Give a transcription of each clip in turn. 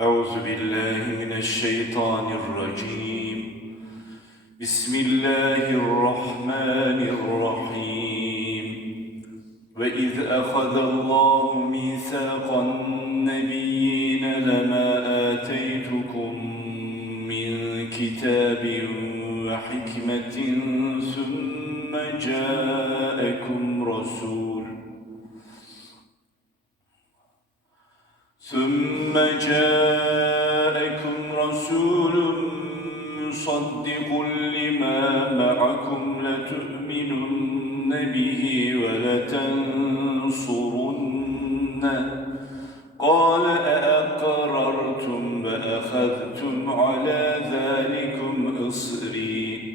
أعوذ بالله من الشيطان الرجيم. بسم الله الرحمن الرحيم. وإذ أخذ الله ميثاق النبيين لما آتيتكم من كتاب وحكمة ثم جاءكم ثم جاءكم رسول مصدق لما معكم لتؤمنن به ولتنصرنه قال أأقررتم وأخذتم على ذلكم إصري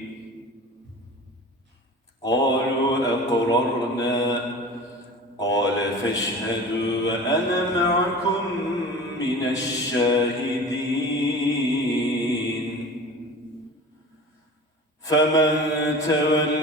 قالوا أقررنا قال فاشهدوا وأنا معكم من الشاهدين. فمن تولى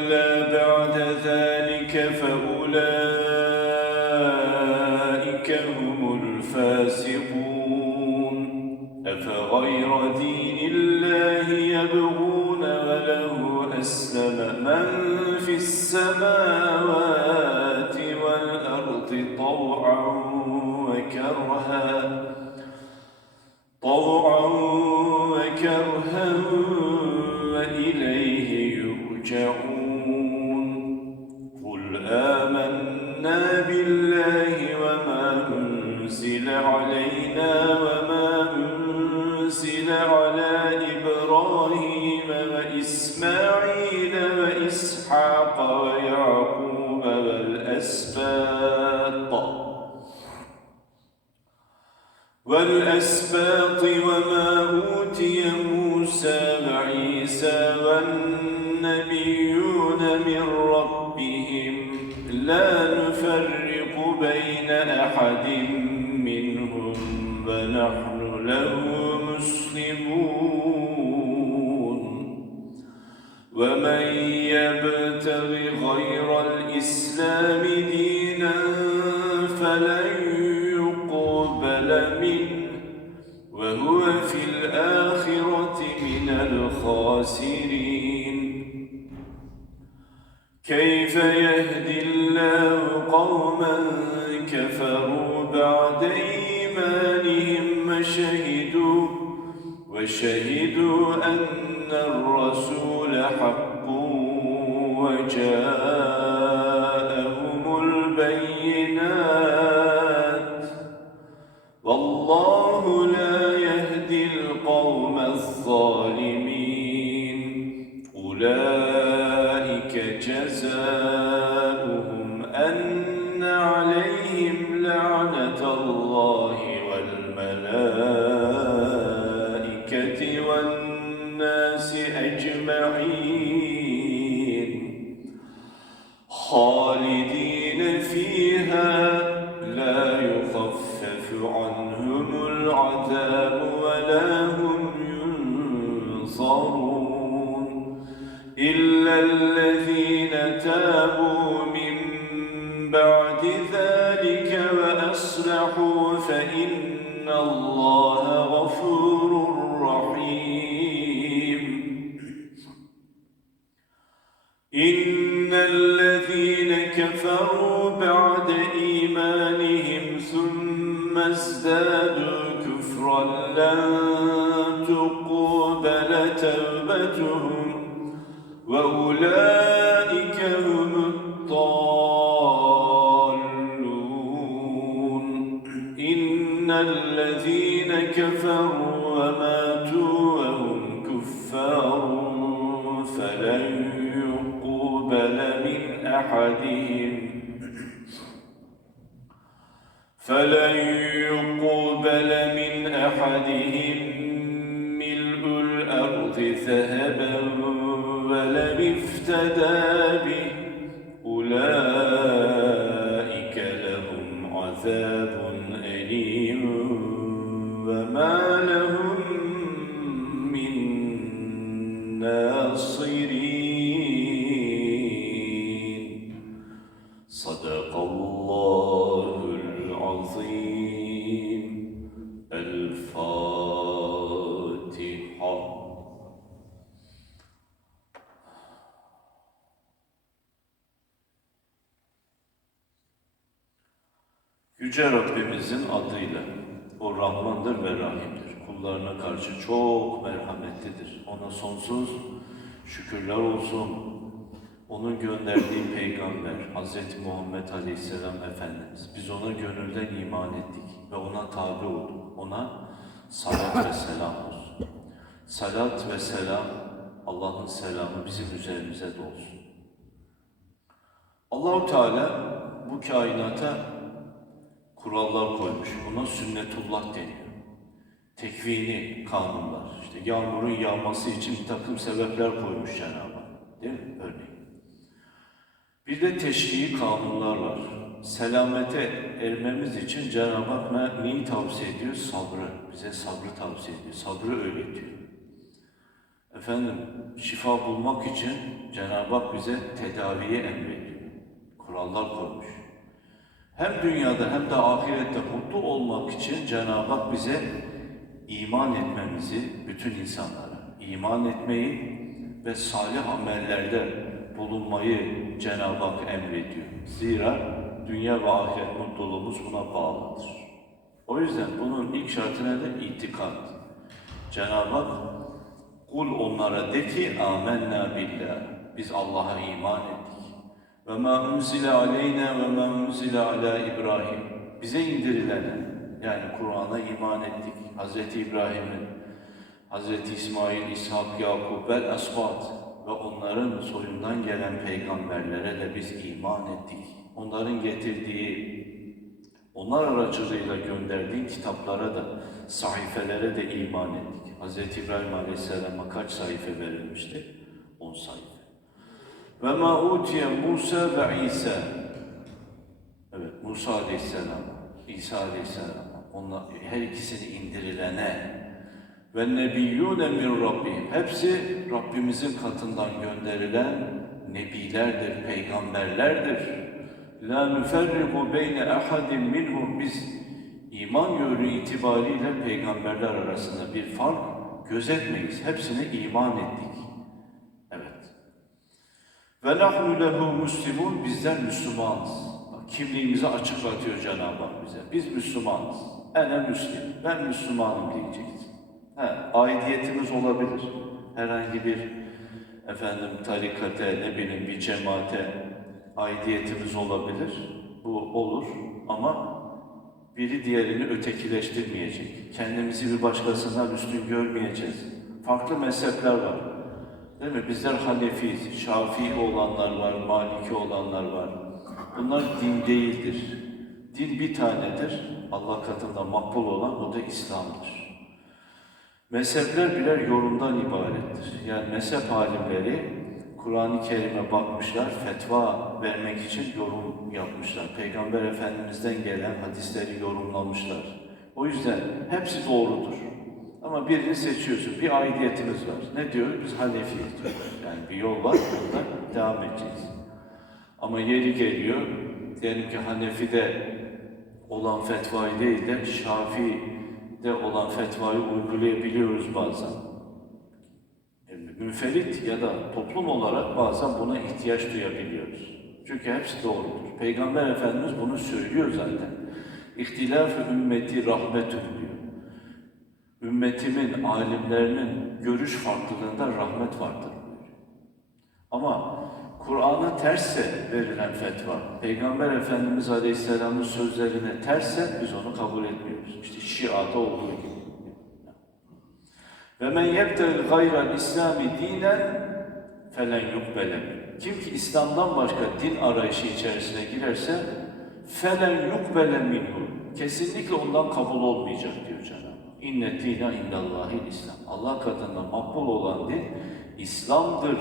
أحد منهم ونحن له مسلمون. ومن يبتغ غير الإسلام دينا فلن يقبل منه. وهو في الآخرة من الخاسرين. كيف يهدي الله قوما كفروا بعد إيمانهم وشهدوا وشهدوا أن الرسول حق وجاءهم إلا الذين تابوا هم الضالون. إن الذين كفروا وماتوا وهم كفار فلن أحدهم. فلن يقبل من أحدهم ملء الأرض ذهبا ولن Yüce Rabbimizin adıyla o Rahmandır ve Rahim'dir. Kullarına karşı çok merhametlidir. Ona sonsuz şükürler olsun. Onun gönderdiği peygamber Hz. Muhammed Aleyhisselam Efendimiz. Biz ona gönülden iman ettik ve ona tabi olduk. Ona salat ve selam olsun. Salat ve selam, Allah'ın selamı bizim üzerimize de olsun. Allahu Teala bu kainata kurallar koymuş. Buna sünnetullah deniyor. Tekvini kanunlar. İşte yağmurun yağması için bir takım sebepler koymuş Cenab-ı Hak. Değil mi? Örneğin. Bir de teşrii kanunlar var. Selamete ermemiz için Cenab-ı Hak ne- neyi tavsiye ediyor? Sabrı. Bize sabrı tavsiye ediyor. Sabrı öğretiyor. Efendim şifa bulmak için Cenab-ı Hak bize tedaviyi emrediyor. Kurallar koymuş. Hem dünyada hem de ahirette mutlu olmak için Cenab-ı Hak bize iman etmemizi, bütün insanlara iman etmeyi ve salih amellerde bulunmayı Cenab-ı Hak emrediyor. Zira dünya ve ahiret mutluluğumuz buna bağlıdır. O yüzden bunun ilk şartı nedir? İtikat. Cenab-ı Hak Kul onlara de ki amennâ billah. Biz Allah'a iman ettik. Ve mâ unzile aleyna ve mâ unzile ala İbrahim. Bize indirilene yani Kur'an'a iman ettik. Hz. İbrahim'in, Hz. İsmail, İshak, Yakup, el Esbat ve onların soyundan gelen peygamberlere de biz iman ettik. Onların getirdiği onlar aracılığıyla gönderdiği kitaplara da, sahifelere de iman ettik. Hz. İbrahim Aleyhisselam'a kaç sayfa verilmişti? 10 sayfa. Ve ma utiye Musa ve İsa. Evet, Musa Aleyhisselam, İsa Aleyhisselam. Onlar her ikisini indirilene ve nebiyyûne min Rabbihim. Hepsi Rabbimizin katından gönderilen nebilerdir, peygamberlerdir. La nüferriku beyne ahadin minhum biz iman yönü itibariyle peygamberler arasında bir fark gözetmeyiz. Hepsine iman ettik. Ve nahnu lehu muslimun bizler Müslümanız. Bak, kimliğimizi açıklatıyor Cenab-ı Hak bize. Biz Müslümanız. Ene Müslim. Ben Müslümanım diyeceksin. He, aidiyetimiz olabilir. Herhangi bir efendim tarikate, ne bileyim bir cemaate aidiyetimiz olabilir. Bu olur ama biri diğerini ötekileştirmeyecek. Kendimizi bir başkasından üstün görmeyeceğiz. Farklı mezhepler var. Değil mi? Bizler Hanefiyiz, Şafii olanlar var, Maliki olanlar var. Bunlar din değildir. Din bir tanedir. Allah katında makbul olan o da İslam'dır. Mezhepler birer yorumdan ibarettir. Yani mezhep alimleri Kur'an-ı Kerim'e bakmışlar, fetva vermek için yorum yapmışlar. Peygamber Efendimiz'den gelen hadisleri yorumlamışlar. O yüzden hepsi doğrudur. Ama birini seçiyorsun, bir aidiyetimiz var. Ne diyoruz? Biz Hanefiyiz diyoruz. Yani bir yol var, yolda devam edeceğiz. Ama yeri geliyor, diyelim ki Hanefi'de olan fetvayı değil de Şafii'de olan fetvayı uygulayabiliyoruz bazen. E, Münferit ya da toplum olarak bazen buna ihtiyaç duyabiliyoruz. Çünkü hepsi doğrudur. Peygamber Efendimiz bunu söylüyor zaten. İhtilaf-ı ümmeti rahmetün diyor. Ümmetimin, alimlerinin görüş farklılığında rahmet vardır. Ama Kur'an'a tersse verilen fetva, Peygamber Efendimiz Aleyhisselam'ın sözlerine tersse biz onu kabul etmiyoruz. İşte Şia'da olduğu gibi. Ve men yebtegi gayral İslami dinen felen yukbele. Kim ki İslam'dan başka din arayışı içerisine girerse felen yukbele minhu. Kesinlikle ondan kabul olmayacak diyor Cenab-ı. İnne dîne indallâhil İslam. Allah katında makbul olan din İslam'dır.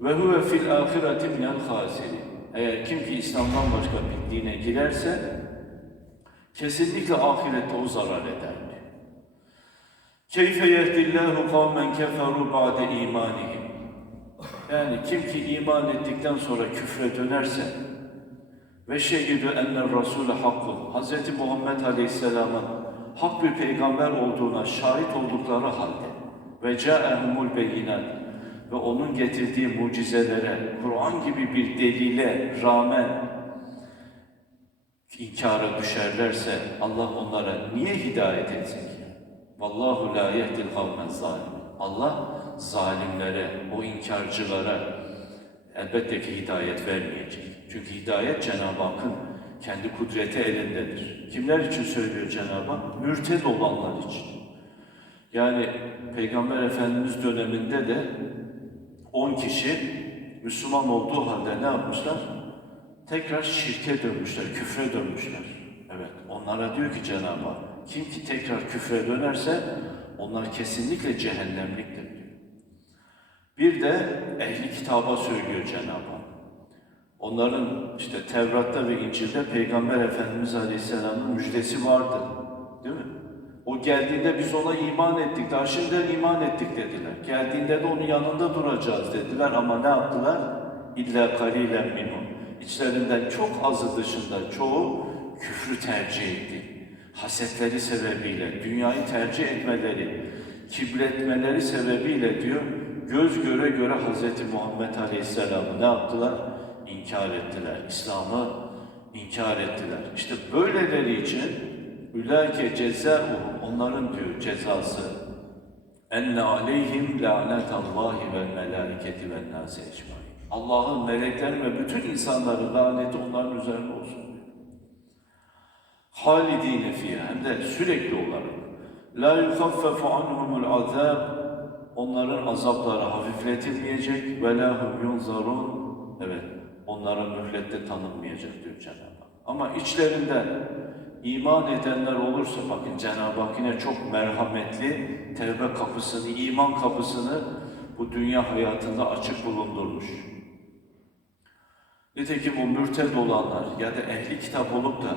Ve huve fil ahireti minel hasirin. Eğer kim ki İslam'dan başka bir dine girerse kesinlikle ahirette o zarar eder. Keyfe yehdillahu kavmen keferu ba'de imanihim. Yani kim ki iman ettikten sonra küfre dönerse ve şehidü enne rasule hakkun. Hz. Muhammed Aleyhisselam'ın hak bir peygamber olduğuna şahit oldukları halde ve ca'ehumul beyinat ve onun getirdiği mucizelere, Kur'an gibi bir delile rağmen inkara düşerlerse Allah onlara niye hidayet etsin ki? Vallahu la yehdil kavmen zalim. Allah zalimlere, o inkarcılara elbette ki hidayet vermeyecek. Çünkü hidayet Cenab-ı Hakk'ın kendi kudreti elindedir. Kimler için söylüyor Cenab-ı Hak? Mürted olanlar için. Yani Peygamber Efendimiz döneminde de 10 kişi Müslüman olduğu halde ne yapmışlar? Tekrar şirke dönmüşler, küfre dönmüşler. Evet, onlara diyor ki Cenab-ı Hak, kim ki tekrar küfre dönerse onlar kesinlikle cehennemliktir diyor. Bir de ehli kitaba söylüyor Cenab-ı Hak. Onların işte Tevrat'ta ve İncil'de Peygamber Efendimiz Aleyhisselam'ın müjdesi vardı. Değil mi? O geldiğinde biz ona iman ettik, daha şimdiden iman ettik dediler. Geldiğinde de onun yanında duracağız dediler ama ne yaptılar? İlla kalilen minhum. İçlerinden çok azı dışında çoğu küfrü tercih etti. Hasetleri sebebiyle, dünyayı tercih etmeleri, kibretmeleri sebebiyle diyor, göz göre göre Hz. Muhammed Aleyhisselam'ı ne yaptılar? İnkar ettiler. İslam'ı inkar ettiler. İşte böyleleri için Ülâke cezâuhum onların diyor cezası enne aleyhim lânetallahi vel melâiketi nâsi ecmaîn. Allah'ın melekler ve bütün insanların laneti onların üzerine olsun. diyor. Halidîne fîhâ hem de sürekli olarak. La yukaffefu anhumul azab onların azapları hafifletilmeyecek ve la hum yunzarun evet onlara mühlette tanınmayacak diyor Cenab-ı Hak. Ama içlerinden iman edenler olursa bakın Cenab-ı Hak yine çok merhametli tevbe kapısını, iman kapısını bu dünya hayatında açık bulundurmuş. Nitekim o mürted olanlar ya da ehli kitap olup da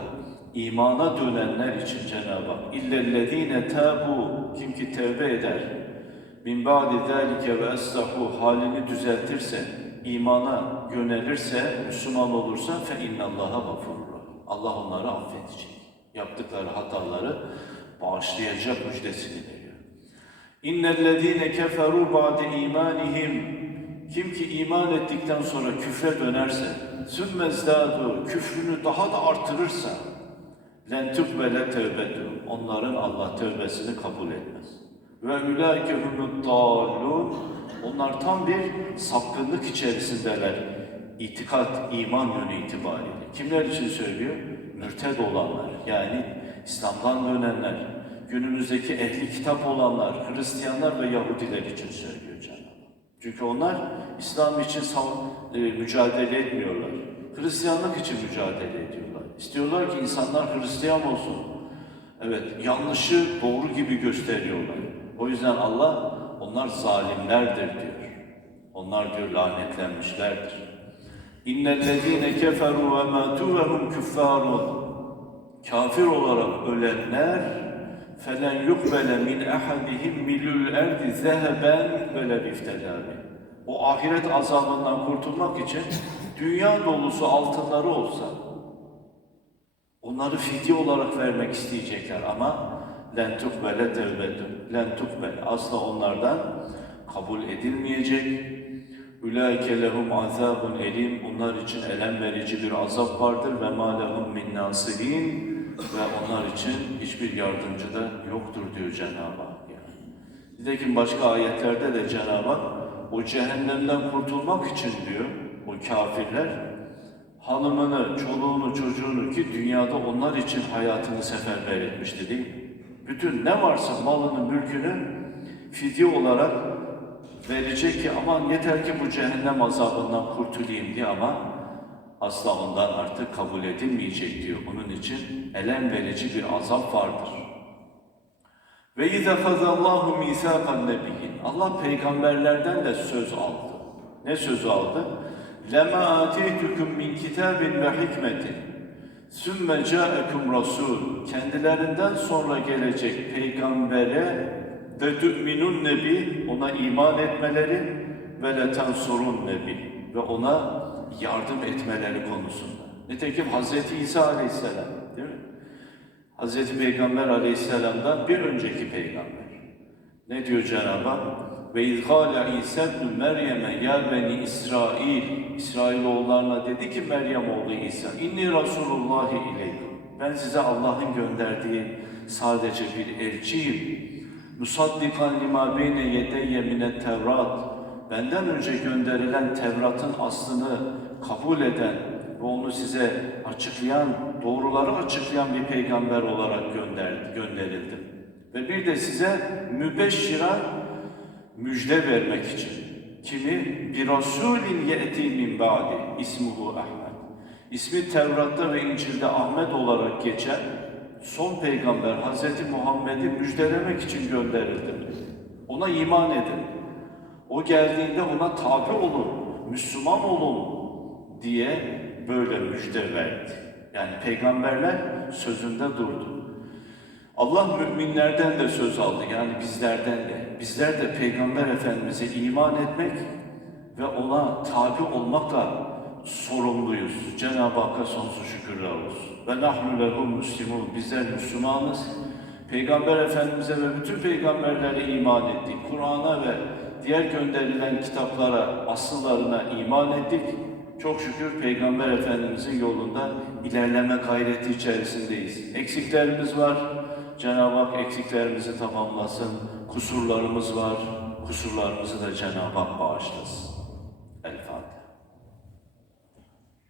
imana dönenler için Cenab-ı Hak illellezine tabu kim ki tevbe eder min ba'di zalike ve eslahu halini düzeltirse imana yönelirse Müslüman olursa fe innallaha gafurur rahim. Allah onları affedecek. Yaptıkları hataları bağışlayacak müjdesini veriyor. İnnellezîne keferû ba'de imanihim kim ki iman ettikten sonra küfre dönerse sümmezdâdû küfrünü daha da artırırsa len tübbele tevbetû onların Allah tövbesini kabul etmez. Ve ulaike humud dâllûn onlar tam bir sapkınlık içerisindeler. İtikat, iman yönü itibariyle. Kimler için söylüyor? Mürted olanlar, yani İslam'dan dönenler, günümüzdeki ehli kitap olanlar, Hristiyanlar ve Yahudiler için söylüyor Cenab-ı. Çünkü onlar İslam için e, mücadele etmiyorlar. Hristiyanlık için mücadele ediyorlar. İstiyorlar ki insanlar Hristiyan olsun. Evet, yanlışı doğru gibi gösteriyorlar. O yüzden Allah onlar zalimlerdir diyor. Onlar diyor lanetlenmişlerdir. İnnellezîne keferû ve mâtû ve hum küffârun. Kafir olarak ölenler felen yukbele min ahadihim milül erdi zeheben ve lebiftedâbi. O ahiret azabından kurtulmak için dünya dolusu altınları olsa Onları fidye olarak vermek isteyecekler ama len tukbele tevbetun. Len tukbel. Asla onlardan kabul edilmeyecek. Ulaike lehum azabun elim. Onlar için elem verici bir azap vardır ve ma lehum min nasirin ve onlar için hiçbir yardımcı da yoktur diyor Cenab-ı Hak. Yani. Nitekim başka ayetlerde de Cenab-ı Hak o cehennemden kurtulmak için diyor o kafirler hanımını, çoluğunu, çocuğunu ki dünyada onlar için hayatını seferber etmişti değil mi? Bütün ne varsa malını, mülkünü fidye olarak verecek ki aman yeter ki bu cehennem azabından kurtulayım diye ama asla ondan artık kabul edilmeyecek diyor. Onun için elem verici bir azap vardır. Ve izâ fazallahu mîsâkan nebiyyin. Allah peygamberlerden de söz aldı. Ne sözü aldı? Lema atîtüküm min kitâbin ve hikmetin. Sümme câekum rasûl. Kendilerinden sonra gelecek peygambere ve tü'minun nebi ona iman etmeleri ve letensurun nebi ve ona yardım etmeleri konusunda. Nitekim Hz. İsa Aleyhisselam değil mi? Hz. Peygamber Aleyhisselam'dan bir önceki peygamber. Ne diyor Cenab-ı Hak? Ve izgâle İsa ibn Meryem'e ya beni İsrail, İsrailoğullarına dedi ki Meryem oğlu İsa, inni Resulullahi ileykum. Ben size Allah'ın gönderdiği sadece bir elçiyim. Musaddikan lima beyne yedeyye minet Tevrat. Benden önce gönderilen Tevrat'ın aslını kabul eden ve onu size açıklayan, doğruları açıklayan bir peygamber olarak gönderdi, gönderildim. Ve bir de size mübeşşira müjde vermek için. Kimi? Bir Rasulin ye'ti min ba'di ismuhu Ahmet. İsmi Tevrat'ta ve İncil'de Ahmet olarak geçen son peygamber Hazreti Muhammed'i müjdelemek için gönderildim. Ona iman edin. O geldiğinde ona tabi olun, Müslüman olun diye böyle müjde verdi. Yani peygamberler sözünde durdu. Allah müminlerden de söz aldı yani bizlerden de. Bizler de Peygamber Efendimiz'e iman etmek ve ona tabi olmakla sorumluyuz. Cenab-ı Hakk'a sonsuz şükürler olsun. Ve nahnu lehu muslimun. Bizler Müslümanız. Peygamber Efendimiz'e ve bütün peygamberlere iman ettik. Kur'an'a ve diğer gönderilen kitaplara, asıllarına iman ettik. Çok şükür Peygamber Efendimiz'in yolunda ilerleme gayreti içerisindeyiz. Eksiklerimiz var. Cenab-ı Hak eksiklerimizi tamamlasın. Kusurlarımız var. Kusurlarımızı da Cenab-ı Hak bağışlasın.